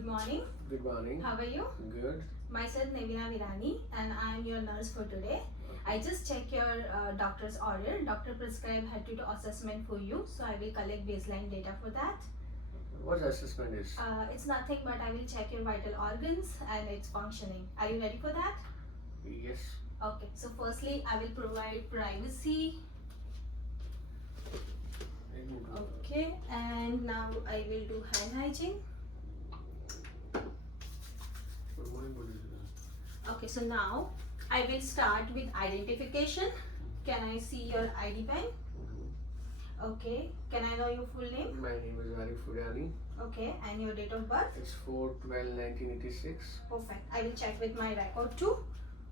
Good morning. Good morning. How are you? Good. Myself Nevina Virani and I am your nurse for today. I just check your doctor's order. Doctor prescribed head-to-toe assessment for you, so I will collect baseline data for that. What assessment is? It's nothing but I will check your vital organs and its functioning. Are you ready for that? Yes. Okay. So firstly, I will provide privacy. Okay, and now I will do hand hygiene. Good morning. What is it? Okay, so now I will start with identification. Can I see your ID pen? Okay, can I know your full name? My name is Arif Furiani. Okay, and your date of birth? It's 4/12/1986. Perfect. I will check with my record too.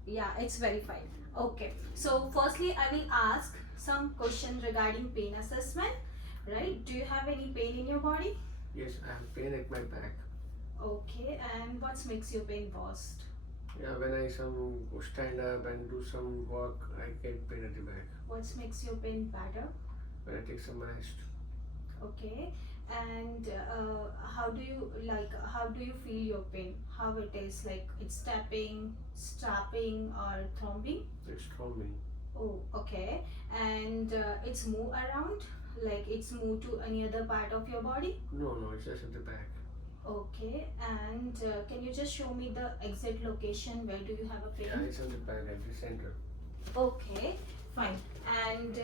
Yeah, it's verified. Okay, so firstly I will ask some questions regarding pain assessment. Right? Do you have any pain in your body? Yes, I have pain at my back. Okay, and what makes your pain worst? Yeah, when I stand up and do some work, I get pain at the back. What makes your pain better? When I take some rest. Okay, and how do you feel your pain? How it is, like it's tapping, strapping, or throbbing? It's throbbing. Oh, okay. And it's move around, like it's move to any other part of your body? No, it's just at the back. Okay, and can you just show me the exact location where do you have a pain? Yeah, it's at the back at the center. Okay, fine. And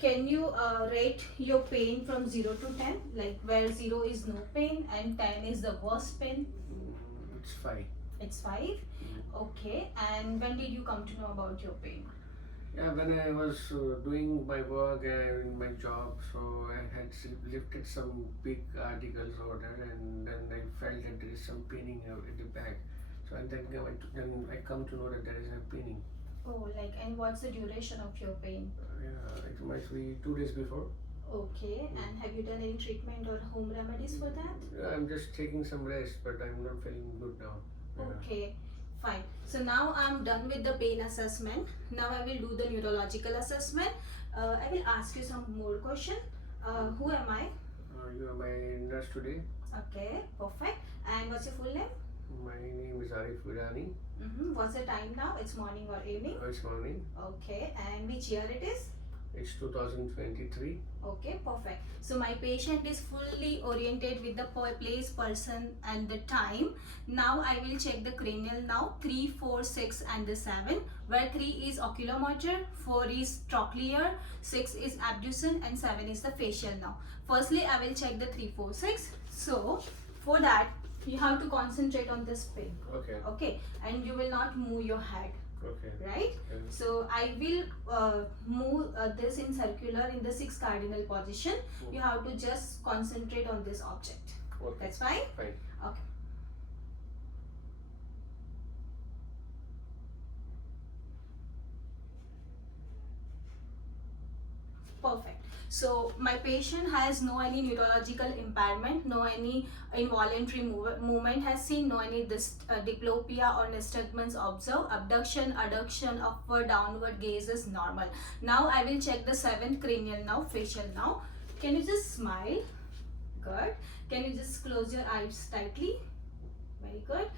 can you rate your pain from 0 to 10? Like where 0 is no pain and 10 is the worst pain? It's 5. It's 5? Okay, and when did you come to know about your pain? Yeah, when I was doing my work and my job, so I had lifted some big articles over there, and then I felt that there is some paining at the back. So then I come to know that there is a paining. Oh, like, and what's the duration of your pain? Yeah, it might be 2 days before. Okay, and have you done any treatment or home remedies for that? Yeah, I'm just taking some rest, but I'm not feeling good now. Yeah. Okay, fine. So now I'm done with the pain assessment. Now I will do the neurological assessment. I will ask you some more question. Who am I? You are my nurse today. Okay, perfect. And what's your full name? My name is Arif Virani. What's the time now? It's morning or evening? It's morning. Okay, and which year it is? It's 2023. Okay, perfect. So my patient is fully oriented with the place, person and the time. Now I will check the cranial now. 3, 4, 6 and the 7. Where 3 is oculomotor, 4 is trochlear, 6 is abduction and 7 is the facial now. Firstly, I will check the 3, 4, 6. So for that, you have to concentrate on this pain. Okay. Okay, and you will not move your head. Okay. Right? Okay. So I will move this in circular in the 6 cardinal position. You have to just concentrate on this object. Okay. That's fine? Fine. Okay. Perfect. So my patient has no any neurological impairment, no any involuntary movement has seen, no any diplopia or nystagmus observed. Abduction, adduction, upward, downward gaze is normal. Now I will check the 7th cranial now, facial now. Can you just smile? Good. Can you just close your eyes tightly? Very good.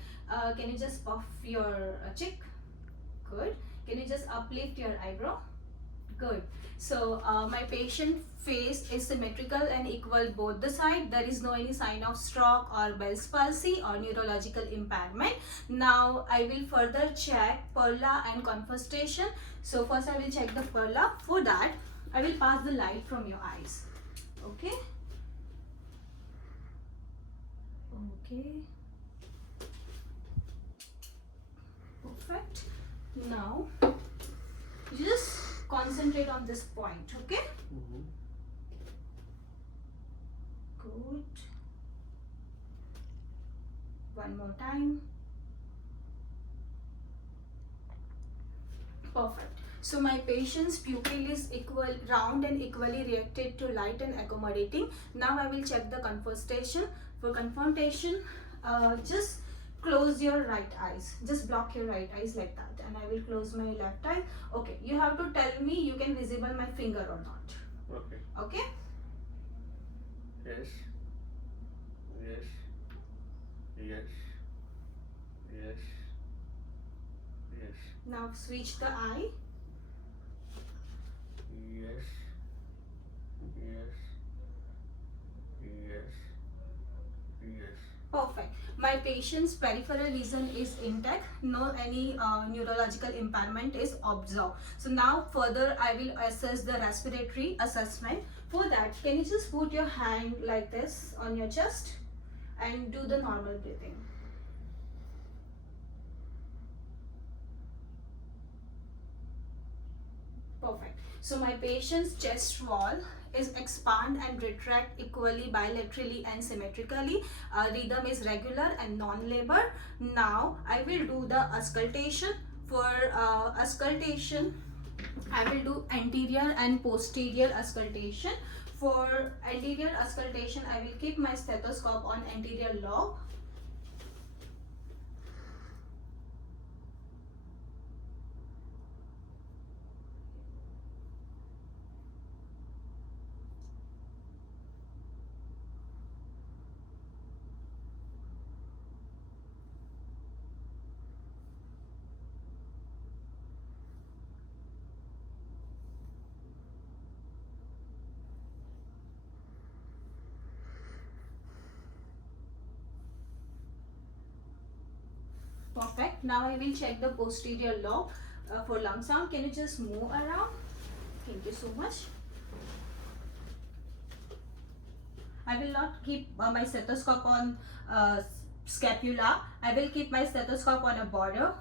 Can you just puff your cheek? Good. Can you just uplift your eyebrow? Good. So my patient face is symmetrical and equal both the side. There is no any sign of stroke or Bell's palsy or neurological impairment. Now I will further check Perla and confestation. So first I will check the Perla. For that I will pass the light from your eyes. Okay. Okay. Perfect. Now you just concentrate on this point, okay? Good. One more time. Perfect. So my patient's pupil is round and equally reacted to light and accommodating. Now I will check the confrontation. For confrontation, just close your right eyes. Just block your right eyes like that, and I will close my left eye. Okay, you have to tell me you can visible my finger or not. Okay. Okay? Yes. Yes. Yes. Yes. Yes. Now switch the eye. Yes. Yes. Yes. Yes. Perfect. My patient's peripheral vision is intact. No any neurological impairment is observed. So now further I will assess the respiratory assessment. For that, can you just put your hand like this on your chest and do the normal breathing. Perfect. So my patient's chest wall is expand and retract equally, bilaterally and symmetrically. Rhythm is regular and non-labor. Now I will do the auscultation. For auscultation, I will do anterior and posterior auscultation. For anterior auscultation, I will keep my stethoscope on anterior lobe. Perfect. Now I will check the posterior lobe for lung sound. Can you just move around? Thank you so much. I will not keep my stethoscope on scapula. I will keep my stethoscope on a border.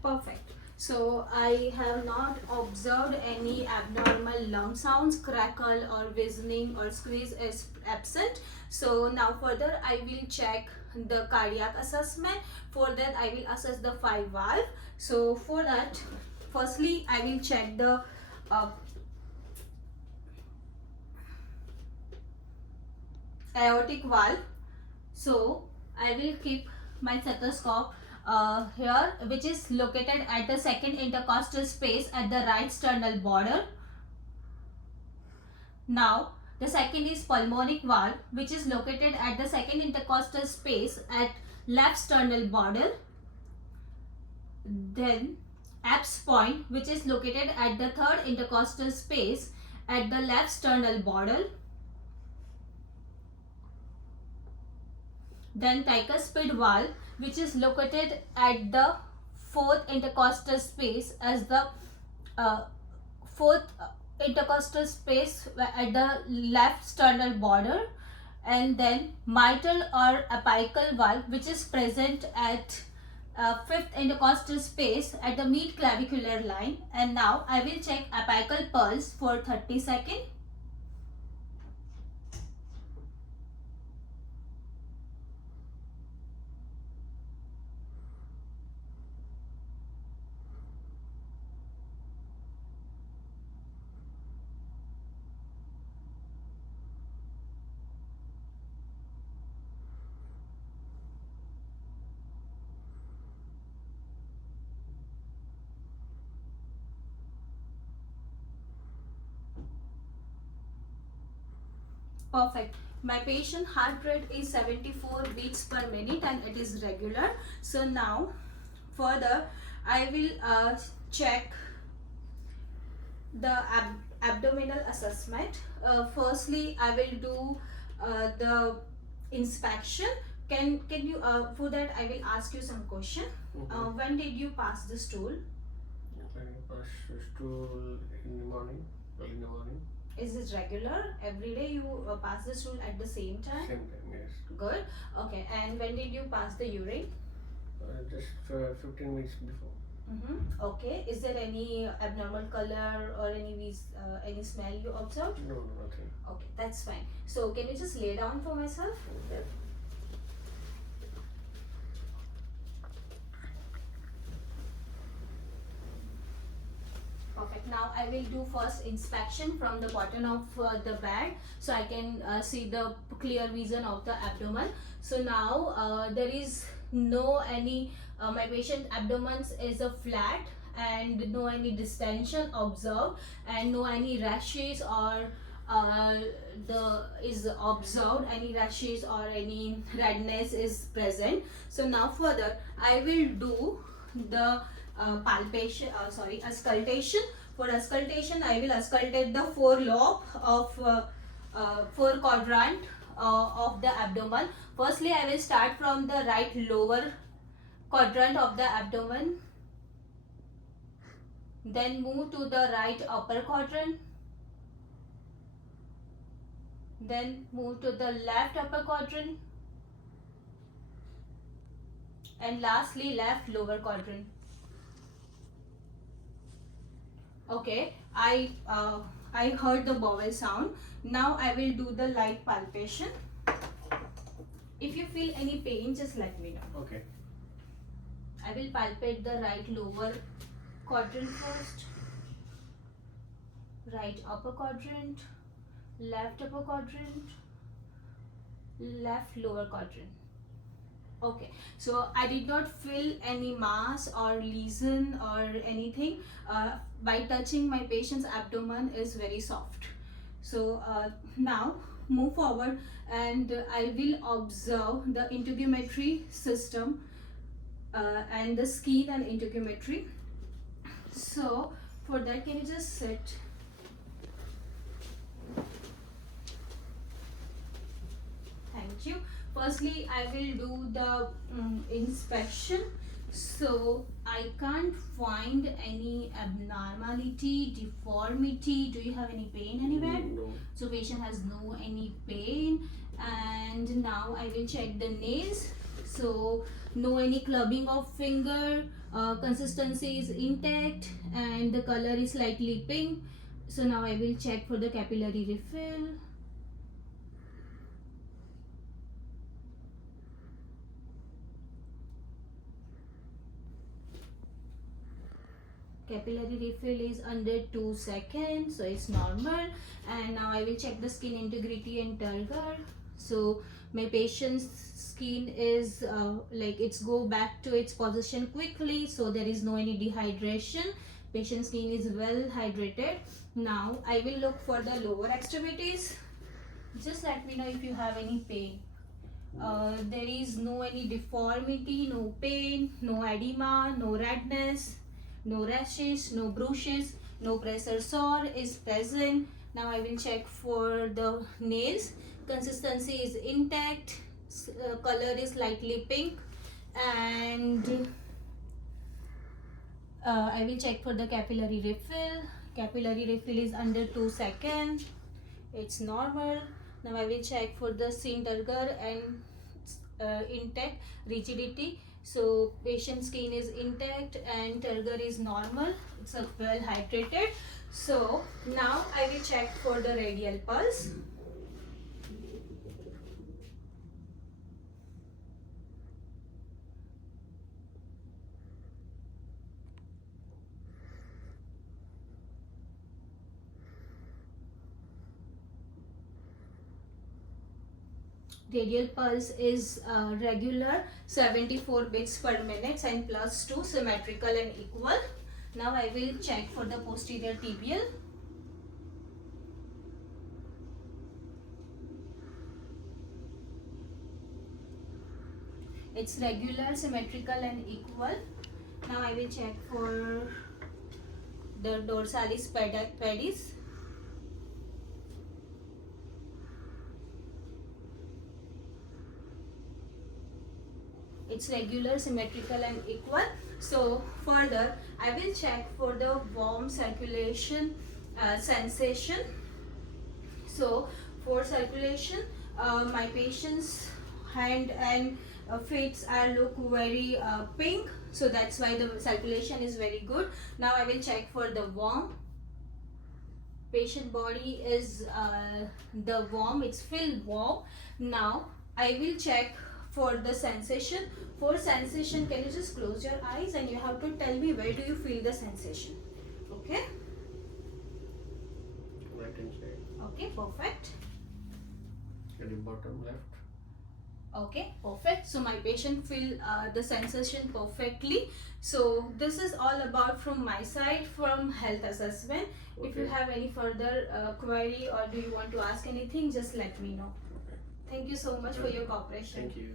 Perfect. So I have not observed any abnormal lung sounds, crackle or whistling or squeeze is absent. So now further I will check the cardiac assessment. For that I will assess the 5 valve. So for that, firstly I will check the aortic valve. So I will keep my stethoscope here, which is located at the second intercostal space at the right sternal border. Now the second is pulmonic valve, which is located at the second intercostal space at left sternal border. Then apse point, which is located at the third intercostal space at the left sternal border. Then tricuspid valve, which is located at the fourth intercostal space as the fourth intercostal space at the left sternal border. And then mitral or apical valve, which is present at fifth intercostal space at the mid clavicular line. And now I will check apical pulse for 30 seconds. Perfect. My patient heart rate is 74 beats per minute and it is regular. So now further I will check the abdominal assessment. Firstly I will do the inspection. Can you for that I will ask you some question. When did you pass the stool? I pass stool in the morning, early in the morning. Is it regular? Every day you pass the stool at the same time? Same time, yes. Good. Okay. And when did you pass the urine? Just 15 minutes before. Okay. Is there any abnormal color or any smell you observed? No, nothing. Okay, that's fine. So can you just lay down for myself? now I will do first inspection from the bottom of the bed, so I can see the clear vision of the abdomen. So now there is no any my patient abdomen is a flat and no any distension observed, and no any rashes or the is observed, any rashes or any redness is present. So now further I will do the palpation, auscultation. For auscultation I will auscultate the four lobe of four quadrant of the abdomen. Firstly I will start from the right lower quadrant of the abdomen, then move to the right upper quadrant, then move to the left upper quadrant, and lastly left lower quadrant. Okay, I heard the bowel sound. Now I will do the light palpation. If you feel any pain, just let me know. Okay. I will palpate the right lower quadrant first, right upper quadrant, left upper quadrant, left lower quadrant. Okay, so I did not feel any mass or lesion or anything. By touching my patient's abdomen is very soft. So now move forward and I will observe the integumentary system and the skin and integumentary. So for that, can you just sit? Thank you. Firstly I will do the inspection. So I can't find any abnormality, deformity. Do you have any pain anywhere? No. So patient has no any pain. And now I will check the nails. So no any clubbing of finger, consistency is intact and the color is slightly pink. So now I will check for the capillary refill. Capillary refill is under 2 seconds, so it's normal. And now I will check the skin integrity and turgor. So my patient's skin is like it's go back to its position quickly, so there is no any dehydration. Patient's skin is well hydrated. Now I will look for the lower extremities. Just let me know if you have any pain. There is no any deformity, no pain, no edema, no redness, no rashes, no bruises, no pressure sore is present. Now I will check for the nails. Consistency is intact, color is lightly pink, and I will check for the capillary refill. Capillary refill is under 2 seconds. It's normal. Now I will check for the skin turgor and intact rigidity. So patient skin is intact and turgor is normal. It's a well hydrated. So now I will check for the radial pulse. Radial pulse is regular, 74 beats per minute and +2, symmetrical and equal. Now I will check for the posterior tibial. It's regular, symmetrical and equal. Now I will check for the dorsalis pedis. It's regular, symmetrical and equal. So further I will check for the warm circulation sensation. So for circulation, my patient's hand and feet are look very pink, so that's why the circulation is very good. Now I will check for the warm. Patient body is the warm, it's filled warm. Now I will check for the sensation. For sensation, can you just close your eyes and you have to tell me where do you feel the sensation? Okay. hand side. Okay, perfect. At the bottom left. Okay, perfect. So my patient feel the sensation perfectly. So this is all about from my side from health assessment. If you Okay. have any further query or do you want to ask anything, just let me know. Okay. Thank you so much for your cooperation. Thank you.